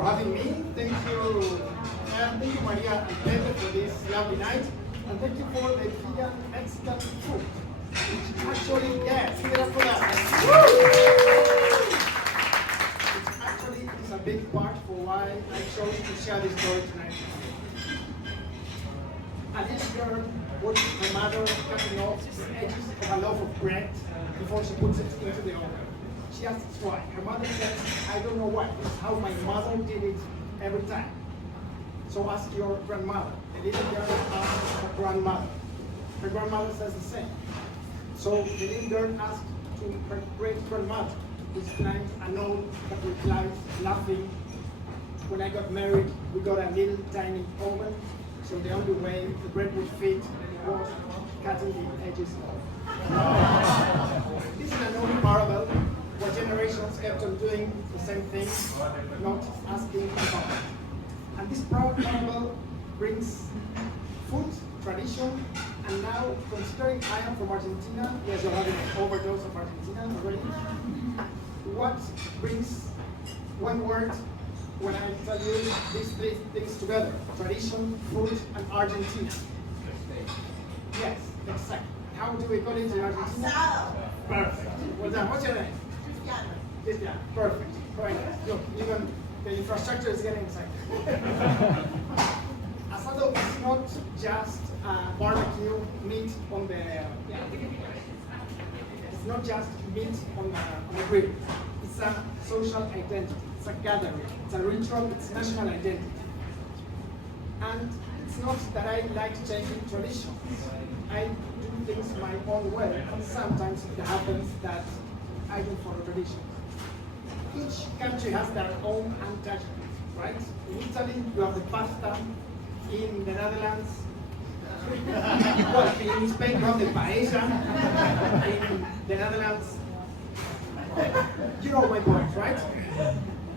for having me. Thank you, Maria and Pepe, for this lovely night. And thank you for the vegan excellent food. Which actually, yes, give it up for that. It actually is a big part for why I chose to share this story tonight. A little girl watched my mother cutting off the edges of a loaf of bread before she puts it into the oven. She asks why. Her mother says, I don't know why. This is how my mother did it every time. So ask your grandmother. The little girl asks her grandmother. Her grandmother says the same. So the little girl asked to her great-grandmother, this time an old that replies, laughing, when I got married, we got a little tiny oven, so the only way the bread would fit was cutting the edges off. This is an old parable where generations kept on doing the same thing, not asking about it. And this parable brings food, tradition, and now, considering I am from Argentina, yes, you're having an overdose of Argentina already. What brings one word when I tell you these three things together? Tradition, food, and Argentina. Yes, exactly. How do we call it in Argentina? Asado. Perfect. Well done. What's your name? Cristiano. Perfect. Very nice. Look, even the infrastructure is getting excited. Asado is not just barbecue meat on the. It's not just meat on the grill. It's a social identity. It's a gathering. It's a ritual. It's national identity. And it's not that I like changing traditions. I do things my own way, and sometimes it happens that I don't follow traditions. Each country has their own untouchables, right? In Italy, you have the pasta. In the Netherlands, well, in Spain, you have the paella. In the Netherlands, you know my point, right?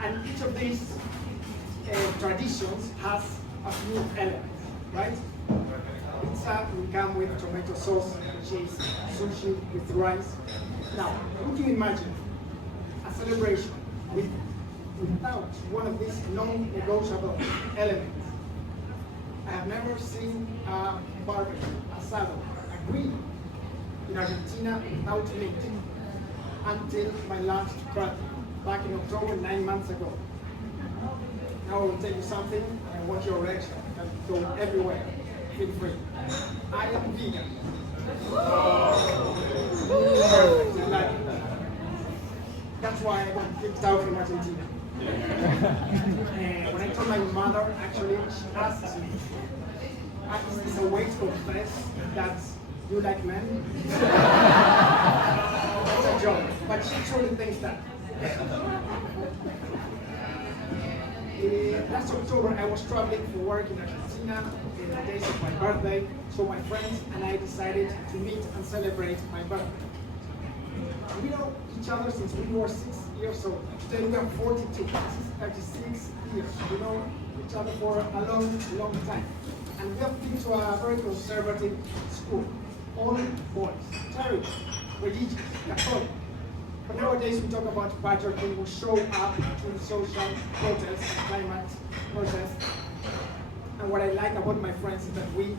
And each of these traditions has a few elements, right? Pizza will come with tomato sauce, cheese, sushi with rice. Now, would you imagine a celebration without one of these non-negotiable elements? I have never seen a barbecue, asado, a grill in Argentina without meat until my last birthday, back in October, 9 months ago. Now I will tell you something, and I want your reaction. You can go everywhere. Feel free. I am vegan. Perfect. That's why I got kicked out from Argentina. When I told my mother, actually, she asked me, is this a way to confess that you like men? That's a joke, but she truly thinks that. Last October, I was traveling for work in Argentina in the days of my birthday, so my friends and I decided to meet and celebrate my birthday. We know each other since we were 6 years old. Today we are 42. This is 36 years. We know each other for a long, long time. And we have been to a very conservative school. All boys, terrible, religious, Catholic. But nowadays we talk about patriarchy. We show up in social protests, climate protests. And what I like about my friends is that we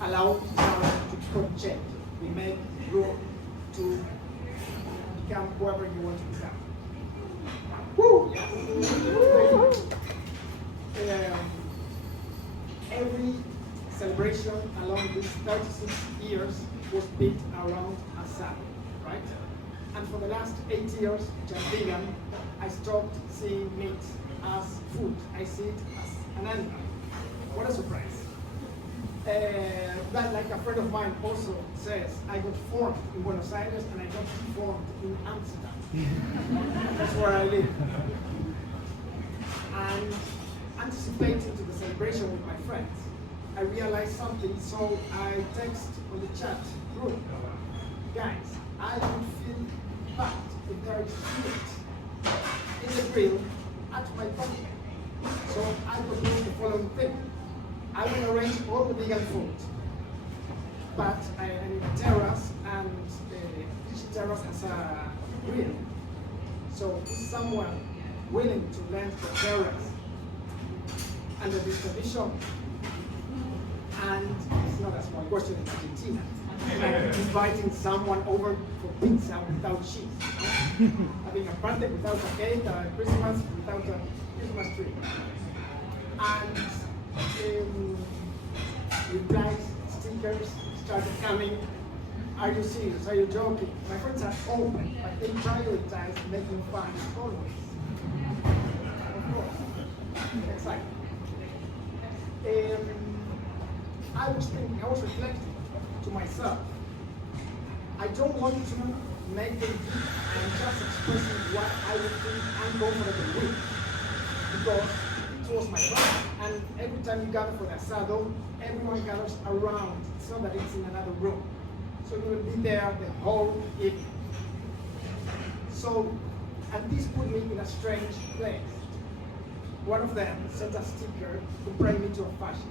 allow each other to change. We make room to become whoever you want to become. Woo! Yes. Every celebration along these 36 years was built around asado, right? And for the last 8 years, which I'm vegan, I stopped seeing meat as food. I see it as an animal. What a surprise. But like a friend of mine also says, I got formed in Buenos Aires and I got formed in Amsterdam. That's where I live. And anticipating to the celebration with my friends, I realized something, so I text on the chat group, guys, I would feel bad if there is meat in the grill at my party. So I propose the following thing. I will arrange all the vegan food, but I need a terrace, and each terrace has a grill. So if someone willing to lend their parents under this condition. And it's not a small question in Argentina. Like inviting someone over for pizza without cheese. Having a birthday without a cake, a Christmas without a Christmas tree. And replies, stickers started coming. Are you serious? Are you joking? My friends are open, but they prioritize making fun always. Of course. Exactly. I was thinking, I was reflecting to myself. I don't want to make them deep. I'm just expressing what I would think uncomfortable with. Because it was my brother. And every time you gather for the asado, everyone gathers around. It's not that it's in another room. So you will be there the whole evening. So, and this put me in a strange place. One of them sent a sticker comparing me to a fascist.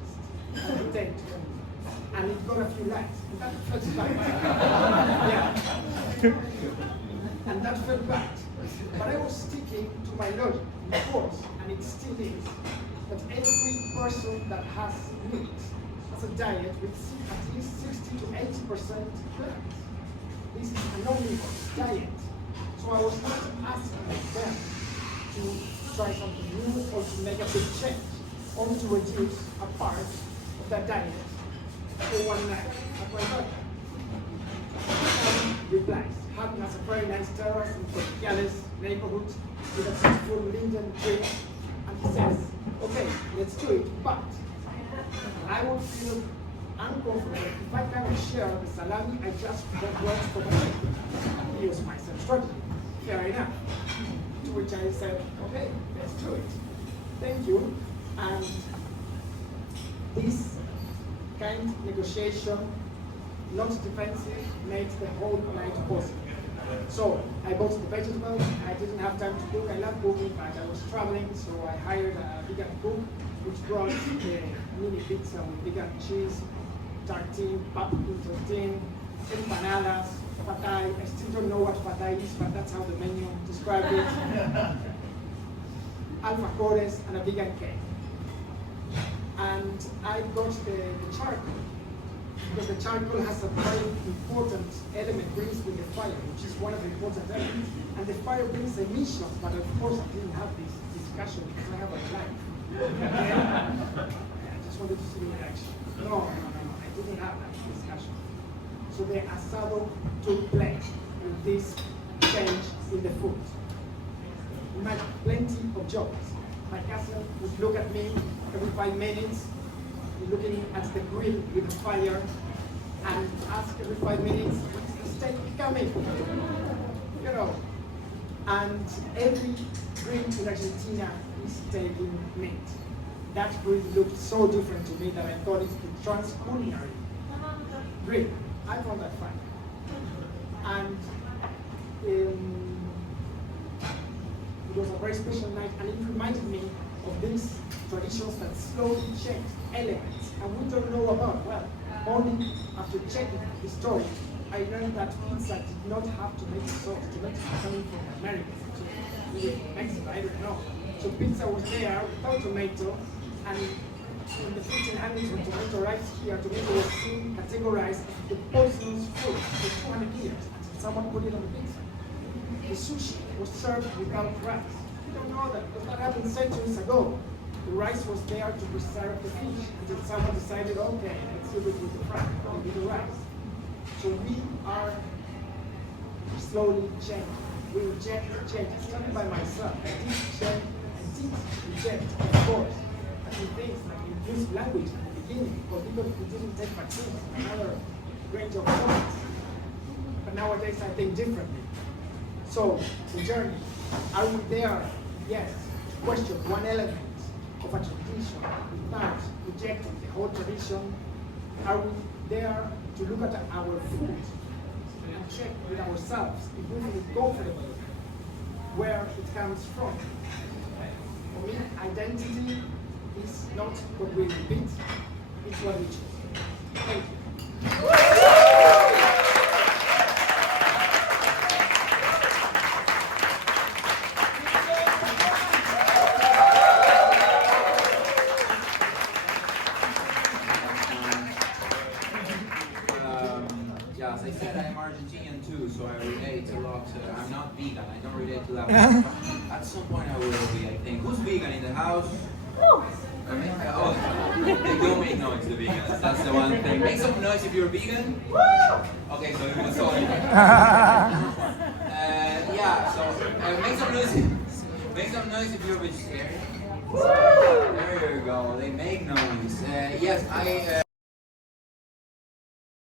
And it got a few likes. And that felt bad. Yeah. And that felt bad. But I was sticking to my logic, of course, and it still is, that every person that has meat has a diet with at least 60 to 80% plants. This is an omnivore diet. So I was not asking them to try something new or to make a big change, only to reduce a part of that diet for one night at my birthday. Replies, having us a very nice terrace in Portugal's neighborhood with a beautiful linden tree, and he says, okay, let's do it, but I would feel uncomfortable if I cannot share the salami I just brought for my use my same strategy. Fair enough. To which I said, okay, let's do it. Thank you. And this kind negotiation, not defensive, made the whole night possible. So I bought the vegetables. I didn't have time to cook. I love cooking, but I was traveling, so I hired a vegan cook, which brought the mini pizza with vegan cheese, tartine, pumpkin tartine, empanadas, fatay. I still don't know what fatay is, but that's how the menu described it. Alfajores and a vegan cake. And I got the charcoal, because the charcoal has a very important element, brings with the fire, which is one of the important elements. And the fire brings emissions, but of course I didn't have this discussion because I have a life. I just wanted to see the reaction. No, I didn't have that discussion. So the asado took place with this change in the food. We had plenty of jokes. My cousin would look at me every 5 minutes, looking at the grill with the fire, and ask every 5 minutes, when's the steak coming? You know. And every grill in Argentina is taking meat. That grill looked so different to me that I thought it was trans-culinary grill. I found that fun. And it was a very special night, and it reminded me of these traditions that slowly change elements, and we don't know about. Well, only after checking the story, I learned that pizza did not have tomato sauce. Tomato coming from America, to Mexico, I don't know. So pizza was there without tomato, and in the 1500s when tomato arrived here, tomato was seen categorized as the poisonous fruit for 200 years until someone put it on the pizza. The sushi was served without rice. You don't know that because that happened centuries ago. The rice was there to preserve the fish until someone decided, okay, let's do it with the fry, with the rice. So we are slowly changing. We reject change. Starting by myself, I did change, I did reject, of course, a few things like use language at the beginning, for people who didn't take vaccines, another range of topics. But nowadays I think differently. So, the journey, are we there? Yes, to question one element of a tradition without rejecting the whole tradition. Are we there to look at our food and check with ourselves if we feel comfortable where it comes from? For me, identity is not what we repeat, it's what we choose. Thank you. said, I'm Argentinian too, so I relate a lot. I'm not vegan, I don't relate to that. At some point I will be, I think. Who's vegan in the house? I mean, they don't make noise, the vegans. That's the one thing. Make some noise if you're vegan. Okay, so it was only. Yeah, so make some noise. Make some noise if you're vegetarian. There you go. They make noise. Yes, I.